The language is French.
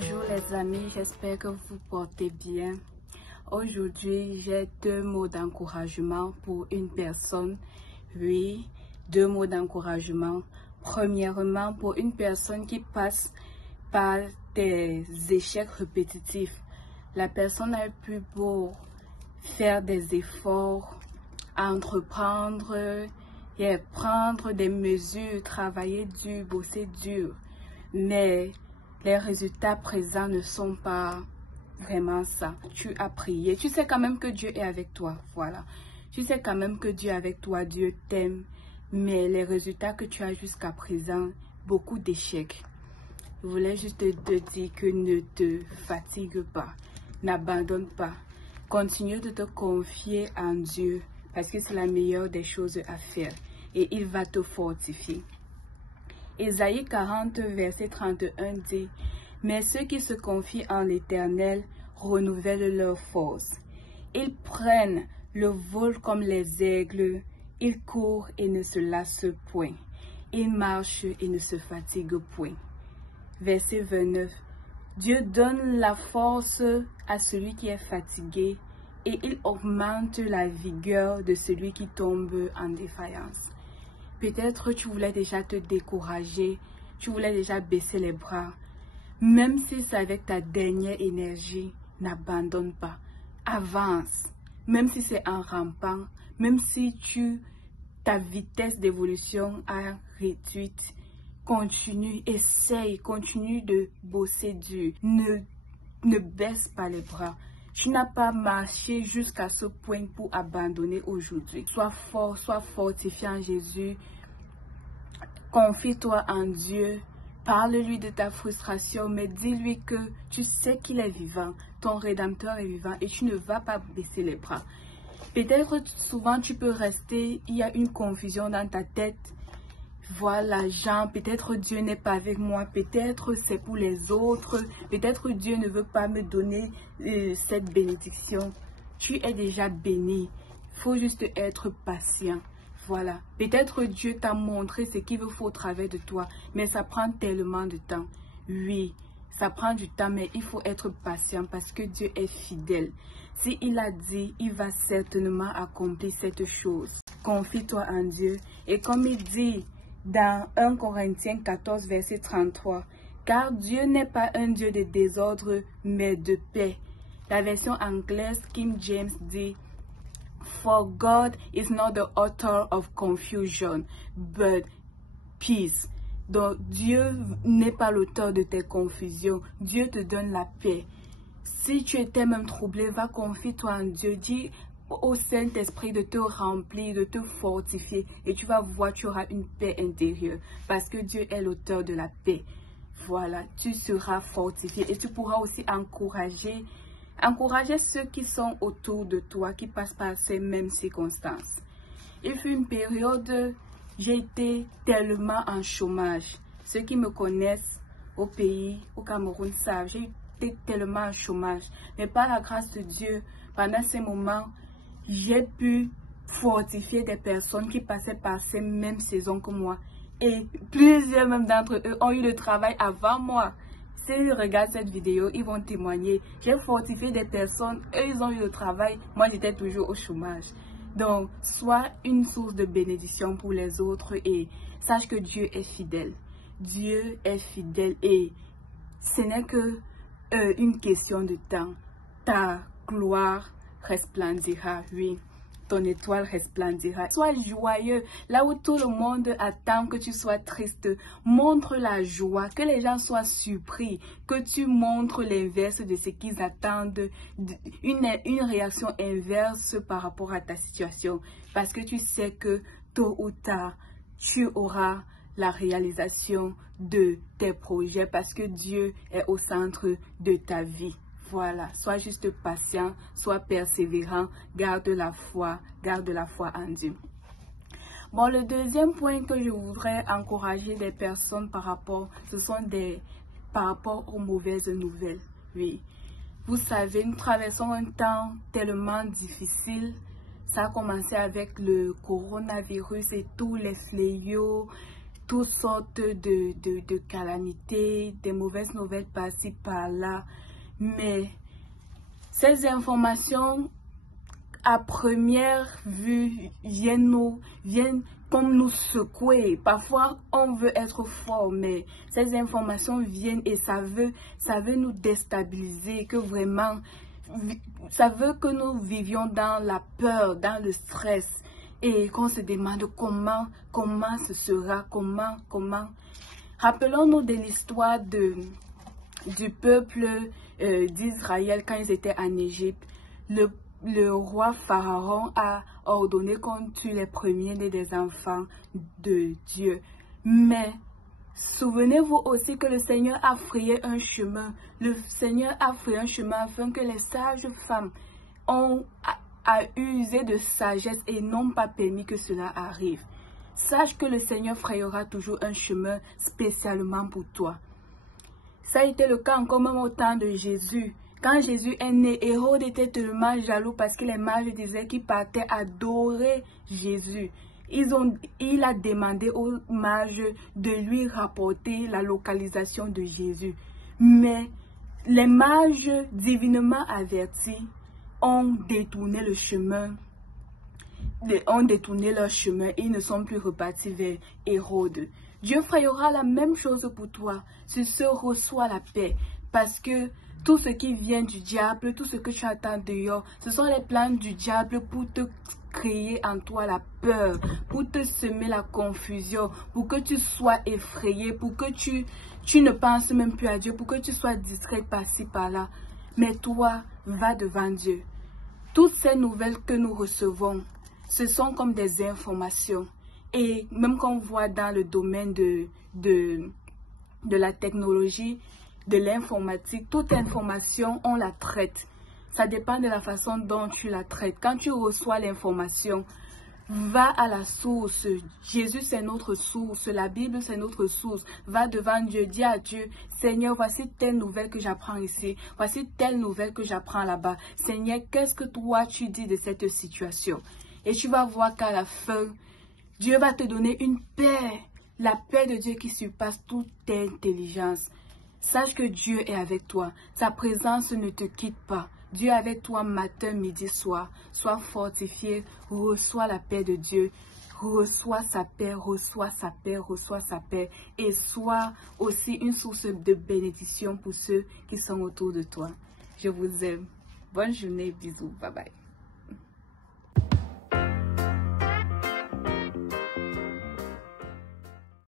Bonjour les amis, j'espère que vous portez bien. Aujourd'hui, j'ai 2 mots d'encouragement pour une personne. Oui, 2 mots d'encouragement. Premièrement, pour une personne qui passe par des échecs répétitifs. La personne a pu beau faire des efforts, entreprendre et prendre des mesures, travailler dur, bosser dur. Mais les résultats présents ne sont pas vraiment ça. Tu as prié. Tu sais quand même que Dieu est avec toi. Voilà. Tu sais quand même que Dieu est avec toi. Dieu t'aime. Mais les résultats que tu as jusqu'à présent, beaucoup d'échecs. Je voulais juste te dire que ne te fatigue pas. N'abandonne pas. Continue de te confier en Dieu parce que c'est la meilleure des choses à faire. Et il va te fortifier. Ésaïe 40, verset 31 dit « Mais ceux qui se confient en l'Éternel renouvellent leur force. Ils prennent le vol comme les aigles, ils courent et ne se lassent point. Ils marchent et ne se fatiguent point. » Verset 29 « Dieu donne la force à celui qui est fatigué et il augmente la vigueur de celui qui tombe en défaillance. » Peut-être tu voulais déjà te décourager, tu voulais déjà baisser les bras. Même si c'est avec ta dernière énergie, n'abandonne pas. Avance. Même si c'est en rampant, même si ta vitesse d'évolution a réduite, continue, essaye, continue de bosser dur. Ne baisse pas les bras. Tu n'as pas marché jusqu'à ce point pour abandonner aujourd'hui. Sois fort, sois fortifié en Jésus. Confie-toi en Dieu. Parle-lui de ta frustration, mais dis-lui que tu sais qu'il est vivant. Ton Rédempteur est vivant et tu ne vas pas baisser les bras. Peut-être souvent tu peux rester, il y a une confusion dans ta tête. Voilà, Jean, peut-être Dieu n'est pas avec moi, peut-être c'est pour les autres, peut-être Dieu ne veut pas me donner cette bénédiction. Tu es déjà béni, il faut juste être patient. Voilà, peut-être Dieu t'a montré ce qu'il veut faire au travers de toi, mais ça prend tellement de temps. Oui, ça prend du temps, mais il faut être patient parce que Dieu est fidèle. S'il a dit, il va certainement accomplir cette chose. Confie-toi en Dieu et comme il dit, dans 1 Corinthiens 14, verset 33, « Car Dieu n'est pas un Dieu de désordre, mais de paix. » La version anglaise, King James, dit, « For God is not the author of confusion, but peace. » Donc, Dieu n'est pas l'auteur de tes confusions. Dieu te donne la paix. Si tu étais même troublé, va confier-toi en Dieu. Dis au Saint-Esprit de te remplir, de te fortifier et tu vas voir, tu auras une paix intérieure parce que Dieu est l'auteur de la paix. Voilà, tu seras fortifié et tu pourras aussi encourager ceux qui sont autour de toi, qui passent par ces mêmes circonstances. Il fut une période, j'ai été tellement en chômage. Ceux qui me connaissent au pays, au Cameroun, savent, j'ai été tellement en chômage. Mais par la grâce de Dieu, pendant ces moments, j'ai pu fortifier des personnes qui passaient par ces mêmes saisons que moi. Et plusieurs même d'entre eux ont eu le travail avant moi. S'ils regardent cette vidéo, ils vont témoigner. J'ai fortifié des personnes, eux ils ont eu le travail, moi j'étais toujours au chômage. Donc, sois une source de bénédiction pour les autres et sache que Dieu est fidèle. Dieu est fidèle et ce n'est que une question de temps. Ta gloire resplendira, oui. Ton étoile resplendira. Sois joyeux. Là où tout le monde attend que tu sois triste, montre la joie, que les gens soient surpris, que tu montres l'inverse de ce qu'ils attendent, une réaction inverse par rapport à ta situation. Parce que tu sais que tôt ou tard, tu auras la réalisation de tes projets parce que Dieu est au centre de ta vie. Voilà, sois juste patient, sois persévérant, garde la foi en Dieu. Bon, le deuxième point que je voudrais encourager des personnes par rapport aux mauvaises nouvelles. Oui, vous savez, nous traversons un temps tellement difficile. Ça a commencé avec le coronavirus et tous les fléaux. toutes sortes de calamités, des mauvaises nouvelles par-ci, par-là. Mais ces informations, à première vue, viennent comme nous secouer. Parfois, on veut être fort, mais ces informations viennent et ça veut nous déstabiliser, que vraiment, ça veut que nous vivions dans la peur, dans le stress, et qu'on se demande comment ce sera, comment. Rappelons-nous de l'histoire du peuple d'Israël quand ils étaient en Égypte. Le roi Pharaon a ordonné qu'on tue les premiers-nés des enfants de Dieu. Mais souvenez-vous aussi que le Seigneur a frayé un chemin. Le Seigneur a frayé un chemin afin que les sages femmes a usé de sagesse et n'ont pas permis que cela arrive. Sache que le Seigneur frayera toujours un chemin spécialement pour toi. Ça a été le cas encore même au temps de Jésus. Quand Jésus est né, Hérode était tellement jaloux parce que les mages disaient qu'il partait adorer Jésus. Il a demandé aux mages de lui rapporter la localisation de Jésus. Mais les mages divinement avertis ont détourné le chemin. Ont détourné leur chemin et ils ne sont plus repartis vers Hérode. Dieu frayera la même chose pour toi. Sur ce, reçois la paix. Parce que tout ce qui vient du diable, tout ce que tu attends dehors, ce sont les plans du diable pour te créer en toi la peur, pour te semer la confusion, pour que tu sois effrayé, pour que tu ne penses même plus à Dieu, pour que tu sois distrait par-ci, par-là. Mais toi, va devant Dieu. Toutes ces nouvelles que nous recevons, ce sont comme des informations. Et même qu'on voit dans le domaine de la technologie, de l'informatique, toute information, on la traite. Ça dépend de la façon dont tu la traites. Quand tu reçois l'information, va à la source. Jésus, c'est notre source. La Bible, c'est notre source. Va devant Dieu. Dis à Dieu, Seigneur, voici telle nouvelle que j'apprends ici. Voici telle nouvelle que j'apprends là-bas. Seigneur, qu'est-ce que toi, tu dis de cette situation? Et tu vas voir qu'à la fin, Dieu va te donner une paix. La paix de Dieu qui surpasse toute intelligence. Sache que Dieu est avec toi. Sa présence ne te quitte pas. Dieu est avec toi matin, midi, soir. Sois fortifié. Reçois la paix de Dieu. Reçois sa paix, reçois sa paix, reçois sa paix. Et sois aussi une source de bénédiction pour ceux qui sont autour de toi. Je vous aime. Bonne journée. Bisous. Bye bye.